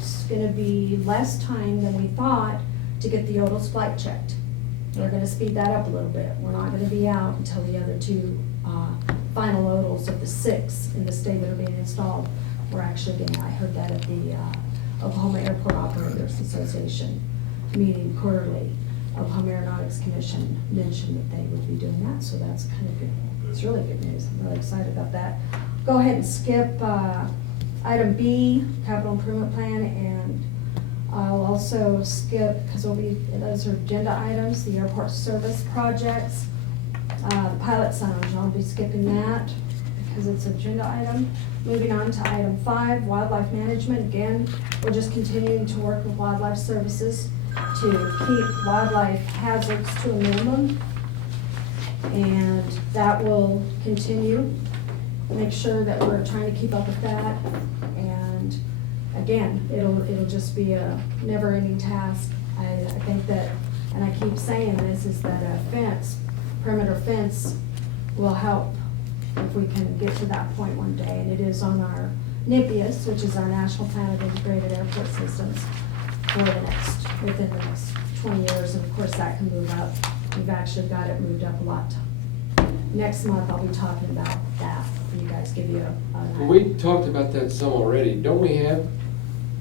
it's gonna be less time than we thought to get the odals flight checked. We're gonna speed that up a little bit. We're not gonna be out until the other two, final odals of the 6 in the state that are being installed. We're actually getting, I heard that at the, Oklahoma Airport Operators Association meeting quarterly. Oklahoma Aeronautics Commission mentioned that they would be doing that, so that's kind of good. It's really good news. I'm really excited about that. Go ahead and skip item B, capital improvement plan, and I'll also skip, because those are agenda items, the airport service projects, the pilot sound, I'll be skipping that because it's an agenda item. Moving on to item 5, wildlife management. Again, we're just continuing to work with wildlife services to keep wildlife hazards to a minimum. And that will continue. Make sure that we're trying to keep up with that. And again, it'll just be a never-ending task. I think that, and I keep saying this, is that a fence, perimeter fence, will help if we can get to that point one day. And it is on our NIPIAS, which is our National Plan of Integrated Airport Systems, within the next 20 years. And of course, that can move up. We've actually got it moved up a lot. Next month, I'll be talking about that. You guys give you a We talked about that some already. Don't we have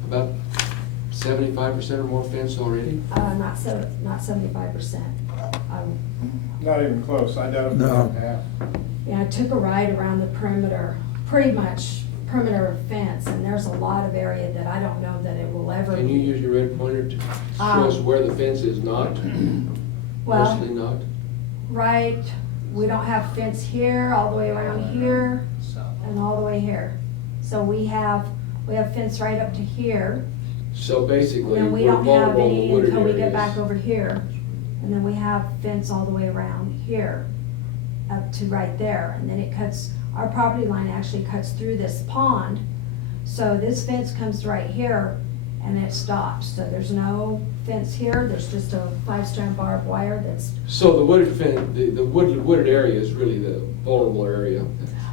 about 75% or more fence already? not 75%. Not even close, I doubt if No. half. Yeah, I took a ride around the perimeter, pretty much perimeter fence, and there's a lot of area that I don't know that it will ever. Can you use your red pointer to show us where the fence is not? Well, Mostly not? right, we don't have fence here, all the way around here, and all the way here. So we have fence right up to here, So and basically, then we we're don't have vulnerable any to wooded until we get back areas. over here. And then we have fence all the way around here, up to right there, and then it cuts, our property line actually cuts through this pond. So this fence comes right here, and it stops. So there's no fence here, there's just a 5-strand barbed wire that's. So the wooded fence, the wooded area is really the vulnerable area.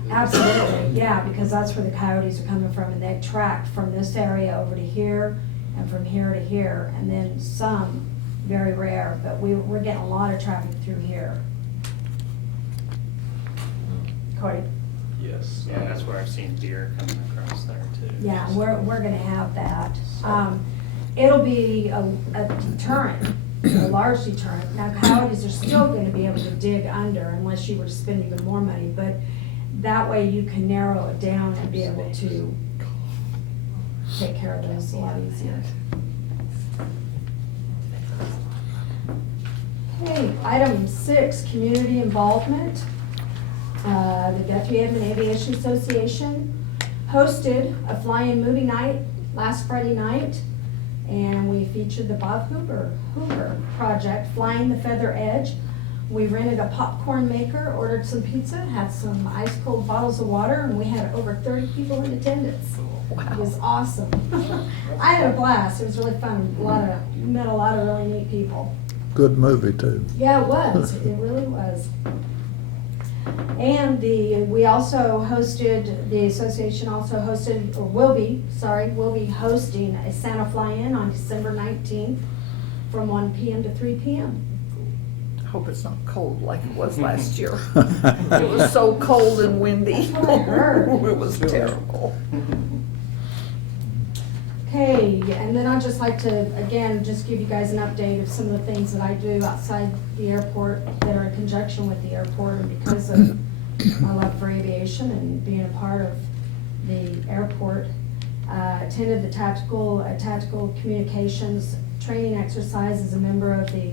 Absolutely, yeah, because that's where the coyotes are coming from, and they track from this area over to here, and from here to here, and then some, very rare, but we're getting a lot of traffic through here. Cody? Yes, yeah, that's where I've seen deer coming across there too. Yeah, we're gonna have that. It'll be a deterrent, a large deterrent. Now, coyotes are still gonna be able to dig under unless you were to spend even more money, but that way you can narrow it down and be able to take care of those a lot easier. Okay, item 6, community involvement. The Guthrie Edmond Aviation Association hosted a fly-in movie night last Friday night, and we featured the Bob Hoover project, Flying the Feather Edge. We rented a popcorn maker, ordered some pizza, had some ice-cold bottles of water, and we had over 30 people in attendance. It was awesome. I had a blast. It was really fun. Met a lot of really neat people. Good movie too. Yeah, it was. It really was. And we also hosted, the association also hosted, or will be hosting a Santa Fly-In on December 19th from 1 p.m. to 3 p.m. Hope it's not cold like it was last year. It was so cold and windy. That's what I heard. It was terrible. Okay, and then I'd just like to, again, just give you guys an update of some of the things that I do outside the airport that are in conjunction with the airport, and because of my love for aviation and being a part of the airport. Attended the tactical communications training exercise as a member of the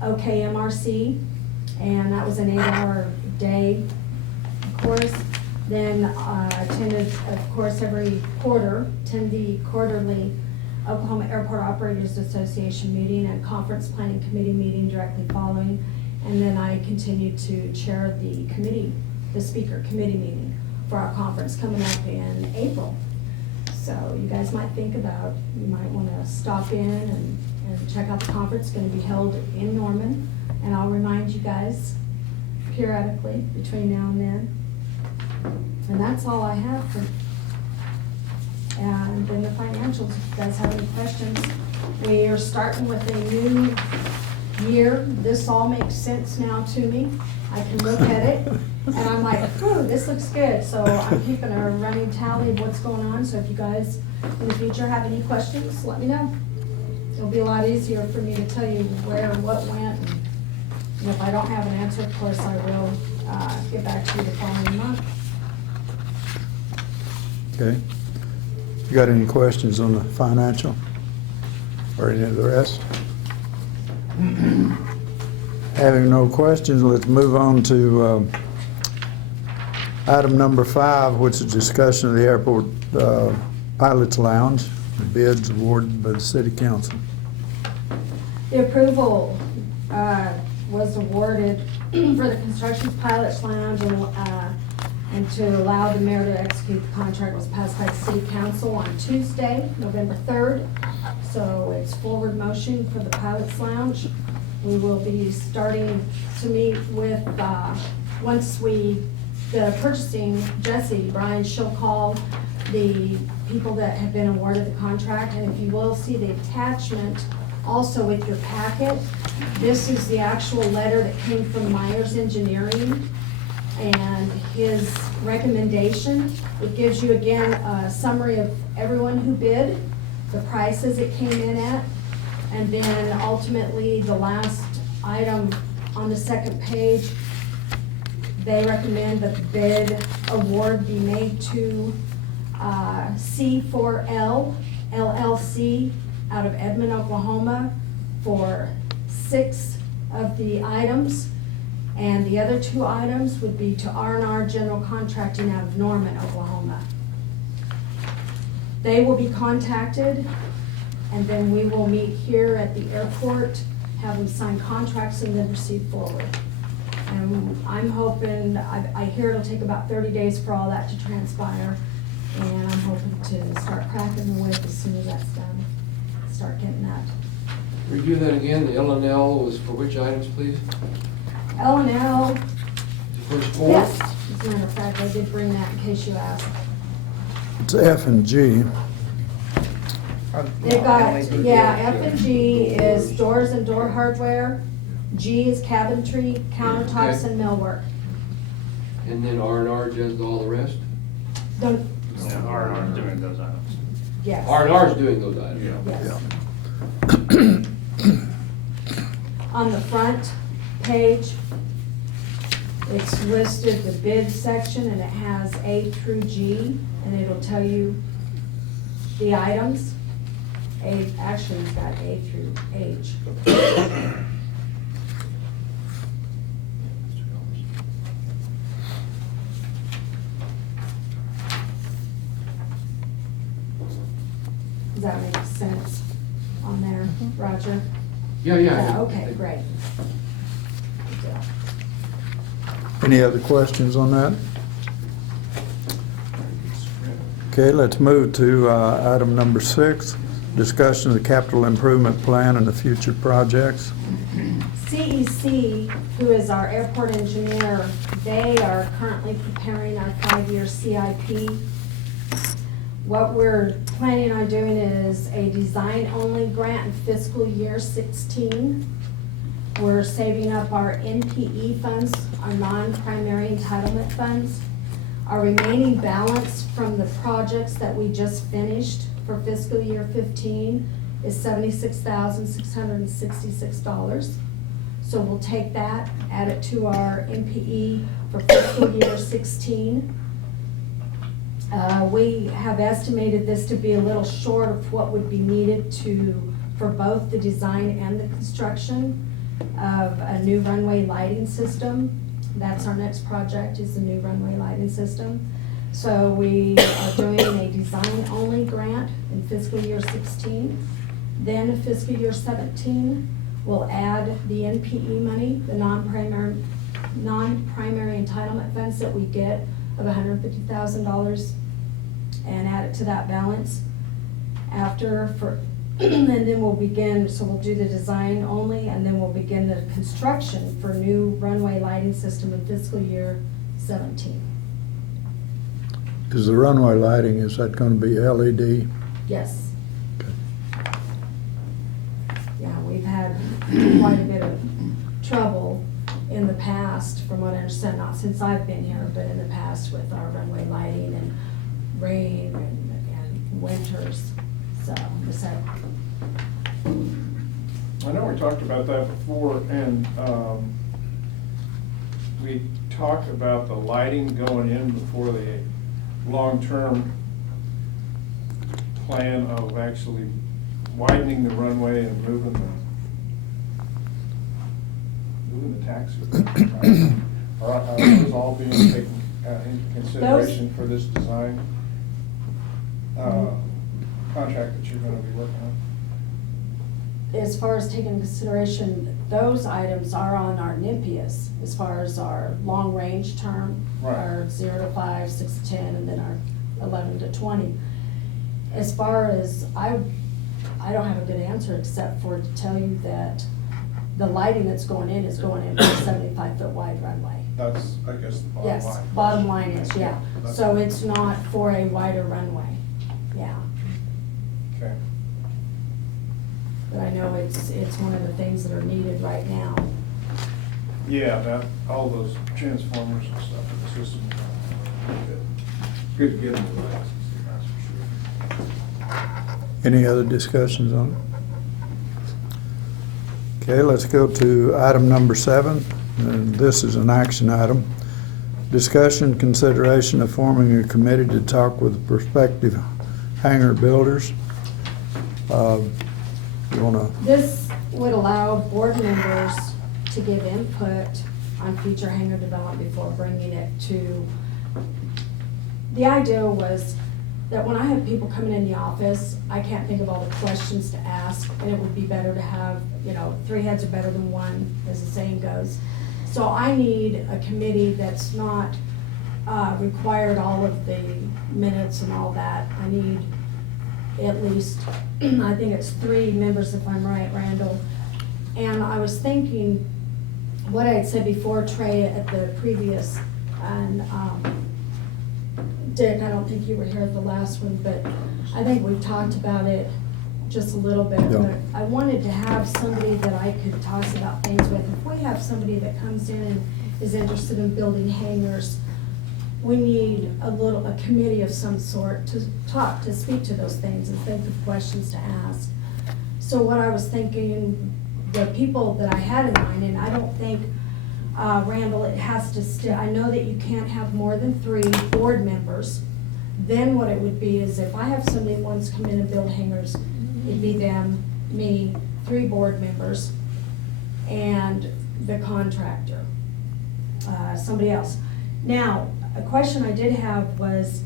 OKMRC, and that was an 8-hour day course. Then attended, of course, every quarter, attend the quarterly Oklahoma Airport Operators Association meeting and conference planning committee meeting directly following. And then I continued to chair the committee, the speaker committee meeting for our conference coming up in April. So you guys might think about, you might want to stop in and check out the conference. It's going to be held in Norman, and I'll remind you guys periodically between now and then. And that's all I have for, And then the financials, if you guys have any questions. We are starting with a new year. This all makes sense now to me. I can look at it and I'm like, whew, this looks good. So I'm keeping a running tally of what's going on. So if you guys in the future have any questions, let me know. It'll be a lot easier for me to tell you where and what went. And if I don't have an answer, of course, I will get back to you the following month. Okay. You got any questions on the financial or any of the rest? Having no questions, let's move on to item number 5, which is discussion of the airport pilots lounge, the bids awarded by the city council. The approval was awarded for the construction pilots lounge and to allow the mayor to execute the contract was passed by the city council on Tuesday, November 3rd. So it's forward motion for the pilots lounge. We will be starting to meet with, once the purchasing, Jesse, Brian, she'll call the people that have been awarded the contract. And if you will see the attachment also with your packet, this is the actual letter that came from Myers Engineering and his recommendation. It gives you again a summary of everyone who bid, the prices it came in at, and then ultimately the last item on the second page, they recommend that the bid award be made to C4L LLC out of Edmond, Oklahoma for 6 of the items. And the other 2 items would be to R&R General Contracting out of Norman, Oklahoma. They will be contacted, and then we will meet here at the airport, have them sign contracts, and then proceed forward. And I'm hoping, I hear it'll take about 30 days for all that to transpire, and I'm hoping to start cracking the whip as soon as that's done. Start getting that. Review that again, the L&L was for which items, please? L&L, The first 4? yes, as a matter of fact, I did bring that in case you asked. It's F and G. They've got, yeah, F and G is doors and door hardware, G is cabinetry, countertops, Okay. and millwork. And then R&R does all the rest? Don't, Yeah, R&R is doing those items. yes. R&R is doing those items? Yes. On the front page, it's listed the bid section, and it has A through G, and it'll tell you the items. Actually, it's got A through H. Does that make sense on there, Roger? Yeah. Yeah, okay, great. Good deal. Any other questions on that? Okay, let's move to item number 6, discussion of the capital improvement plan and the future projects. CEC, who is our airport engineer, they are currently preparing our 5-year CIP. What we're planning on doing is a design-only grant in fiscal year 16. We're saving up our NPE funds, our non-primary entitlement funds. Our remaining balance from the projects that we just finished for fiscal year 15 is $76,666. So we'll take that, add it to our NPE for fiscal year 16. We have estimated this to be a little short of what would be needed for both the design and the construction of a new runway lighting system. That's our next project, is the new runway lighting system. So we are doing a design-only grant in fiscal year 16. Then in fiscal year 17, we'll add the NPE money, the non-primary entitlement funds that we get of $150,000, and add it to that balance. And then we'll begin, so we'll do the design only, and then we'll begin the construction for new runway lighting system in fiscal year 17. Is the runway lighting, is that gonna be LED? Yes. Okay. Yeah, we've had quite a bit of trouble in the past, from what I understand, not since I've been here, but in the past with our runway lighting and rain and winters, so, I know we talked about that before, and we talked about the lighting going in before the long-term plan of actually widening the runway and moving the taxi. Right? Are those all being taken into consideration for this design contract that you're gonna be working on? as far as taking into consideration, those items are on our NIMPIAs, as far as our long-range term, Right. our 0 to 5, 6 to 10, and then our 11 to 20. As far as, I don't have a good answer except for to tell you that the lighting that's going in is going in for a 75-foot wide runway. That's, I guess, the bottom line. Yes, bottom line is, yeah. That's- So it's not for a wider runway, yeah. Okay. But I know it's one of the things that are needed right now. Yeah, that, all those transformers and stuff in the system. Good to get them to license, that's for sure. Any other discussions on it? Okay, let's go to item number 7, and this is an action item. Discussion, consideration of forming a committee to talk with prospective hangar builders. You wanna, This would allow board members to give input on future hangar development before bringing it to. The idea was that when I have people coming in the office, I can't think of all the questions to ask, and it would be better to have, 3 heads are better than one, as the saying goes. So I need a committee that's not required all of the minutes and all that. I need at least, I think it's 3 members if I'm right, Randall. And I was thinking, what I had said before, Trey, at the previous, and Dick, I don't think you were here at the last one, but I think we've talked about it just a little bit. Yeah. But I wanted to have somebody that I could talk about things with. If we have somebody that comes in and is interested in building hangars, we need a committee of some sort to speak to those things and think of questions to ask. So what I was thinking, the people that I had in mind, and I don't think, Randall, it has to I know that you can't have more than 3 board members. Then what it would be is if I have somebody who wants to come in and build hangars, it'd be them, me, 3 board members, and the contractor, somebody else. Now, a question I did have was,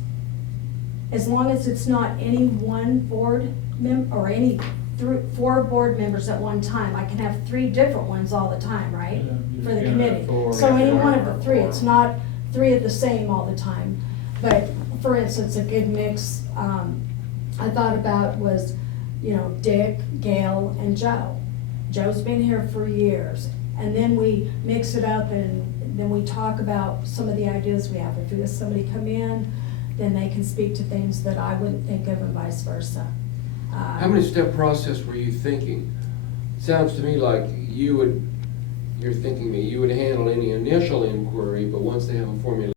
as long as it's not any one board or any 4 board members at one time, I can have 3 different ones all the time, right? Yeah, For the you can committee. have 4, So any yeah, one of the or 3, 4. it's not 3 of the same all the time. But for instance, a good mix, I thought about was, Dick, Gail, and Joe. Joe's been here for years. And then we mix it up and then we talk about some of the ideas we have. If we have somebody come in, then they can speak to things that I wouldn't think of and vice versa. How many step process were you thinking? Sounds to me like you're thinking that you would handle any initial inquiry, but once they have a formula